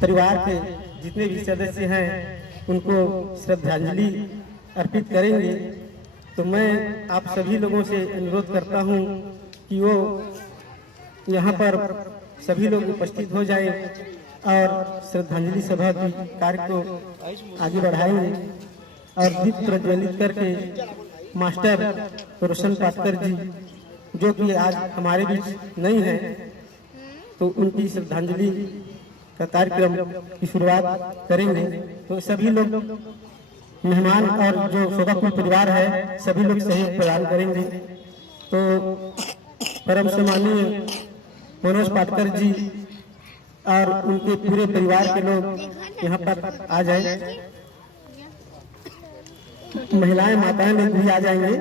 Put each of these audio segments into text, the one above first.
परिवार के जितने भी सदस्य हैं उनको श्रद्धांजलि अर्पित करेंगे। तो मैं आप सभी लोगों से अनुरोध करता हूं कि वो यहाँ पर सभी लोग उपस्थित हो जाएं और श्रद्धांजलि सभा की कार्य को आगे बढ़ाएंगे। और दीप प्रज्वलित करके मास्टर रोशन पाटकर जी, जो कि आज हमारे बीच नहीं है, तो उनकी श्रद्धांजलि का कार्यक्रम की शुरुआत करेंगे। तो सभी लोग मेहमान और जो शोभाकुल परिवार है सभी लोग सहयोग प्रदान करेंगे। तो परम सम्मानीय मनोज पाटकर जी और उनके पूरे परिवार के लोग यहाँ पर आ जाए। महिलाएं माताएं लोग भी आ जाएंगे।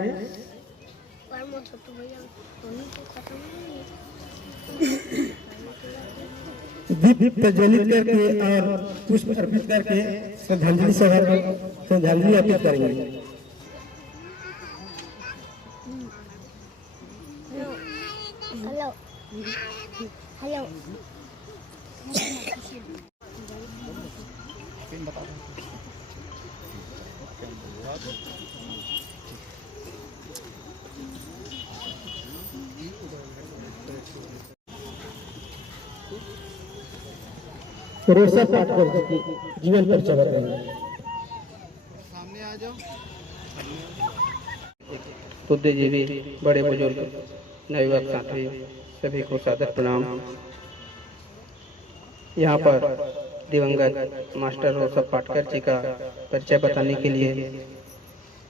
दीप प्रज्वलित करके और पुष्प अर्पित करके श्रद्धांजलि सभा को श्रद्धांजलि अर्पित करेंगे। हेलो रोसा पाटकर जी की जीवन परिचय बताएंगे। सामने आ जाओ। बुद्धिजीवी, बड़े बुजुर्ग, नवयुवक साथी सभी को सादर प्रणाम। यहाँ पर दिवंगत मास्टर रोसा पाटकर जी का परिचय बताने के लिए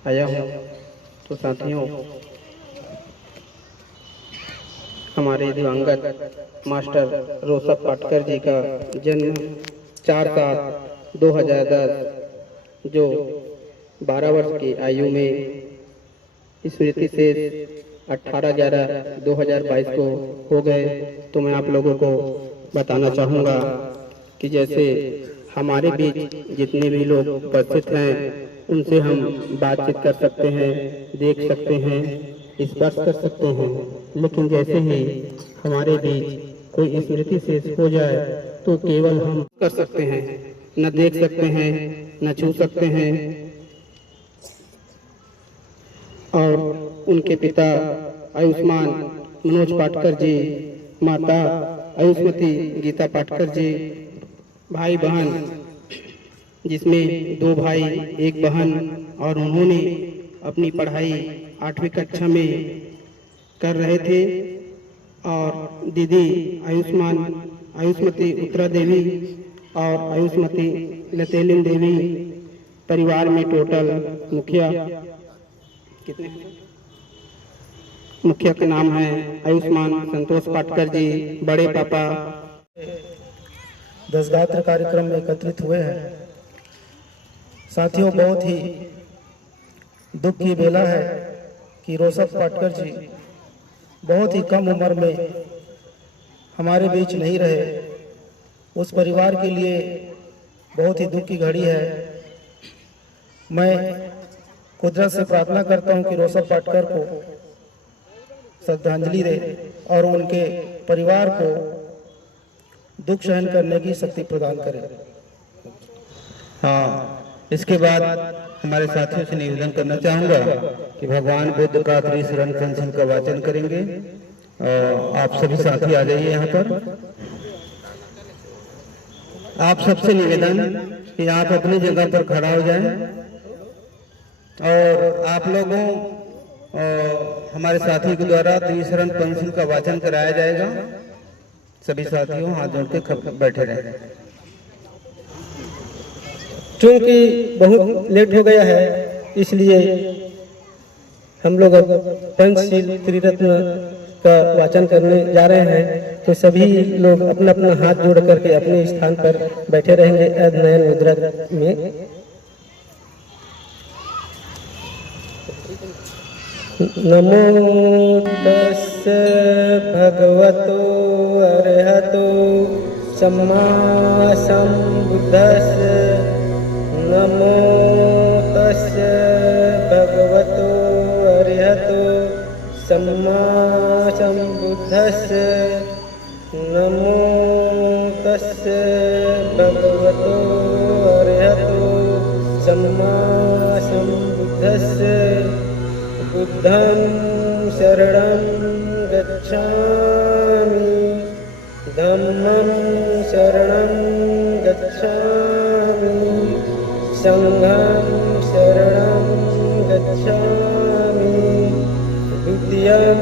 आया हूँ। तो साथियों, हमारे दिवंगत मास्टर रोसा पाटकर जी का जन्म 4/7/2010 जो 12 वर्ष की आयु में स्मृति से 18/11/2022 को हो गए। तो मैं आप लोगों को बताना चाहूँगा कि जैसे हमारे बीच जितने भी लोग उपस्थित हैं उनसे हम बातचीत कर सकते हैं, देख सकते हैं, स्पर्श कर सकते हैं, लेकिन जैसे ही हमारे बीच कोई स्मृति शेष हो जाए तो केवल हम कर सकते हैं, न देख सकते हैं, न छू सकते हैं। और उनके पिता आयुष्मान मनोज पाटकर जी, माता आयुष्मती गीता पाटकर जी, भाई बहन जिसमें 2 भाई 1 बहन, और उन्होंने अपनी पढ़ाई 8वीं कक्षा में कर रहे थे। और दीदी आयुष्मती उत्तरा देवी और आयुष्मती लतेलिन देवी। परिवार में टोटल मुखिया कितने हैं? मुखिया के नाम है आयुष्मान संतोष पाटकर जी, बड़े पापा। 10 गात्र कार्यक्रम में एकत्रित हुए हैं। साथियों, बहुत ही दुख की बेला है कि रोसा पाटकर जी बहुत ही कम उम्र में हमारे बीच नहीं रहे। उस परिवार के लिए बहुत ही दुख की घड़ी है। मैं कुदरत से प्रार्थना करता हूं कि रोसा पाटकर को श्रद्धांजलि दे और उनके परिवार को दुख सहन करने की शक्ति प्रदान करे। हाँ, इसके बाद हमारे साथियों से निवेदन करना चाहूंगा कि भगवान बुद्ध का त्रिशरण पंचन का वाचन करेंगे। आप सभी साथी आ जाइए यहाँ पर। आप सबसे निवेदन कि आप अपनी जगह पर खड़ा हो जाएं और आप लोगों हमारे साथी के द्वारा त्रिशरण पंचन का वाचन कराया जाएगा। सभी साथियों हाथ जोड़ के बैठे रहें। चूंकि बहुत लेट हो गया है, इसलिए हम लोग अब पंचशील त्रिरत्न का वाचन करने जा रहे हैं। तो सभी लोग अपना अपना हाथ जोड़ करके अपने स्थान पर बैठे रहेंगे नयन मुद्रा में। नमो तस्य भगवतो अरहतो सम्मा सम्बुद्धस्य। नमो तस्य भगवतो अरहतो सम्मा सम्बुद्धस्य। नमो तस्य तस्य भगवतो अरहतो सम्मा सम्बुद्धस्य बुद्धं शरणं गच्छामि धम्मं शरणं गच्छामि संघं शरणं गच्छामि द्वितीयं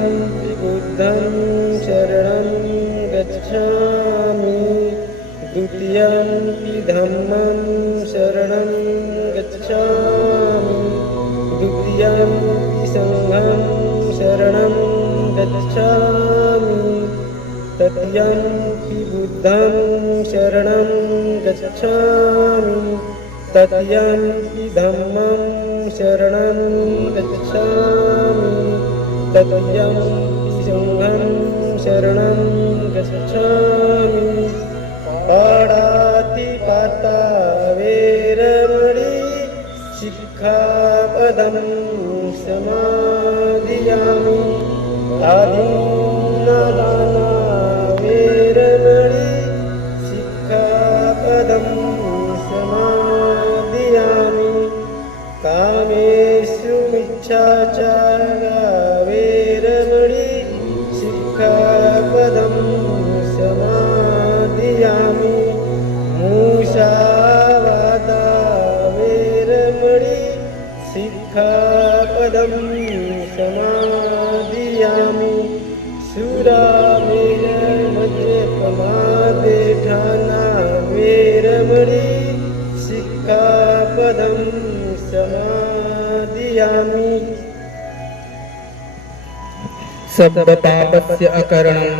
बुद्धं शरणं गच्छामि द्वितीयं धम्मं शरणं गच्छामि द्वितीयं संघं शरणं गच्छामि तृतीयं बुद्धं शरणं गच्छामि तृतीयं धम्मं शरणं गच्छामि तृतीयं संघं शरणं गच्छामि पाणातिपाता वेरमणि सिक्खापदं समादियामि आदिन्नादाना वेरमणि सिक्खापदं समादियामि कामेषु मिच्छाचारा वेरमणि सिक्खापदं समादियामि मूषावादा वेरमणि सिक्खापदं समादियामि सुरामेरमद्यपमादेठाना वेरमणि सिक्खापदं समादियामि सर्वपापस्य अकरणं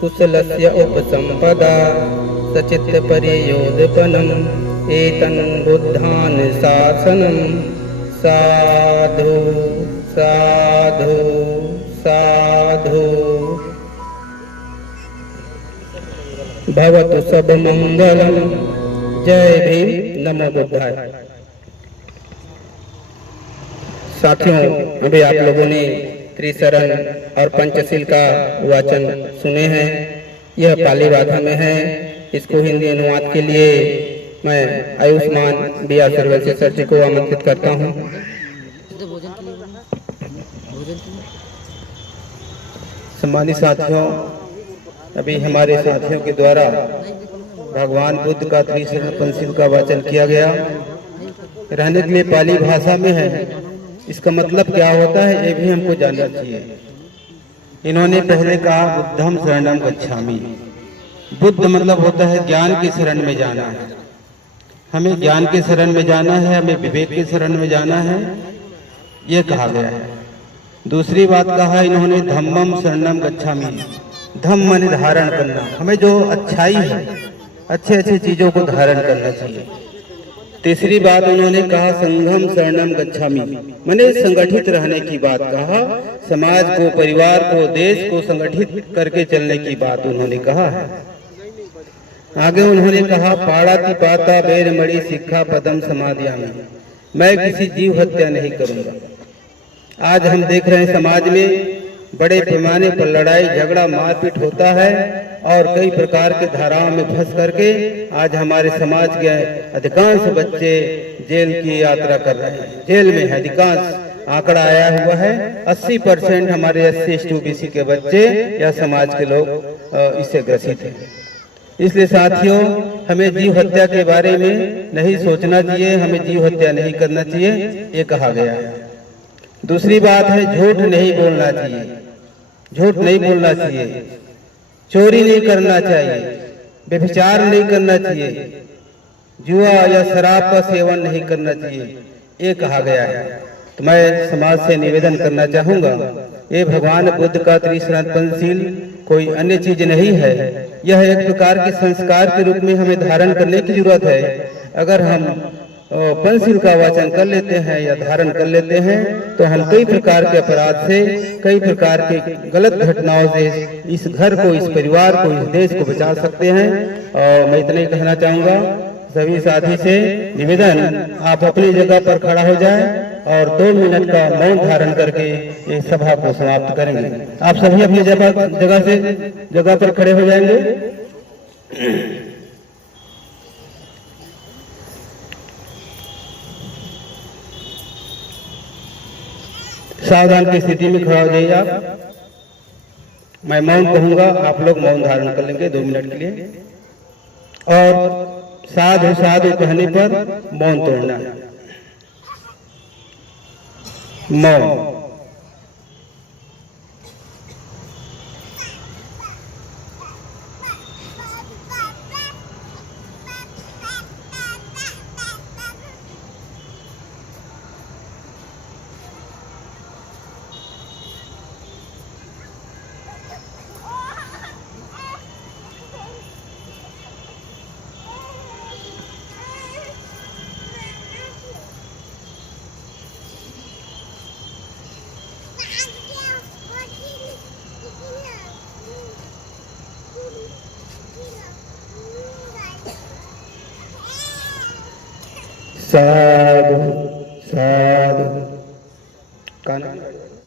कुशलस्य उपसम्पदा सचित्तपरियोधपनम् एतं बुद्धानुशासनं साधु साधु साधु भवतु सब मंगलम। जय भीम, नमो बुद्धाय। साथियों, अभी आप लोगों ने त्रिशरण और पंचशील का वाचन सुने हैं। यह पाली भाषा में है। इसको हिंदी अनुवाद के लिए मैं आयुष्मान BR सर्वल्सी सर जी को आमंत्रित करता हूँ। सम्मानित साथियों, अभी हमारे साथियों के द्वारा भगवान बुद्ध का त्रिशरण पंचशील का वाचन किया गया। रहने के लिए पाली भाषा में है। इसका मतलब क्या होता है ये भी हमको जानना चाहिए। इन्होंने पहले कहा बुद्धम शरणम गच्छामि। बुद्ध मतलब होता है ज्ञान की शरण में जाना है। हमें ज्ञान के शरण में जाना है, हमें विवेक के शरण में जाना है, ये कहा गया है। दूसरी बात कहा इन्होंने धम्मम शरणम गच्छामि। धम्म माने धारण करना। हमें जो अच्छाई है, अच्छे अच्छे चीजों को धारण करना चाहिए। तीसरी बात उन्होंने कहा संघम शरणम गच्छामि, माने संगठित रहने की बात कहा। समाज को, परिवार को, देश को संगठित करके चलने की बात उन्होंने कहा है। आगे उन्होंने कहा पाणातिपाता वेरमणि सिक्खापदं समादियामि। मैं किसी जीव हत्या नहीं करूंगा। आज हम देख रहे हैं समाज में बड़े पैमाने पर लड़ाई झगड़ा मारपीट होता है और कई प्रकार के धाराओं में फंस करके आज हमारे समाज के अधिकांश बच्चे जेल की यात्रा कर रहे हैं, जेल में है। अधिकांश आंकड़ा आया हुआ है 80% हमारे SC ST OBC के बच्चे या समाज के लोग इससे ग्रसित हैं। इसलिए साथियों, हमें जीव हत्या के बारे में नहीं सोचना चाहिए, हमें जीव हत्या नहीं करना चाहिए, ये कहा गया है। दूसरी बात है झूठ नहीं बोलना चाहिए, झूठ नहीं बोलना चाहिए, चोरी नहीं करना चाहिए, व्यभिचार नहीं करना चाहिए, जुआ या शराब का सेवन नहीं करना चाहिए, ये कहा गया है। तो मैं समाज से निवेदन करना चाहूंगा, ये भगवान बुद्ध का त्रिशरण पंचशील कोई अन्य चीज नहीं है। यह एक प्रकार के संस्कार के रूप में हमें धारण करने की जरूरत है। अगर हम पंचशील का वाचन कर लेते हैं या धारण कर लेते हैं तो हम कई प्रकार के अपराध से, कई प्रकार के गलत घटनाओं से इस घर को, इस परिवार को, इस देश को बचा सकते हैं। और मैं इतना ही कहना चाहूंगा, सभी साथी से निवेदन, आप अपनी जगह पर खड़ा हो जाएं और 2 मिनट का मौन धारण करके ये सभा को समाप्त करेंगे। आप सभी अपनी जगह पर खड़े हो जाएंगे। सावधान की स्थिति में खड़ा हो जाइए आप। मैं मौन कहूंगा, आप लोग मौन धारण कर लेंगे 2 मिनट के लिए, और साधु साधु कहने पर मौन तोड़ना है। मौन। साधु साधु। कान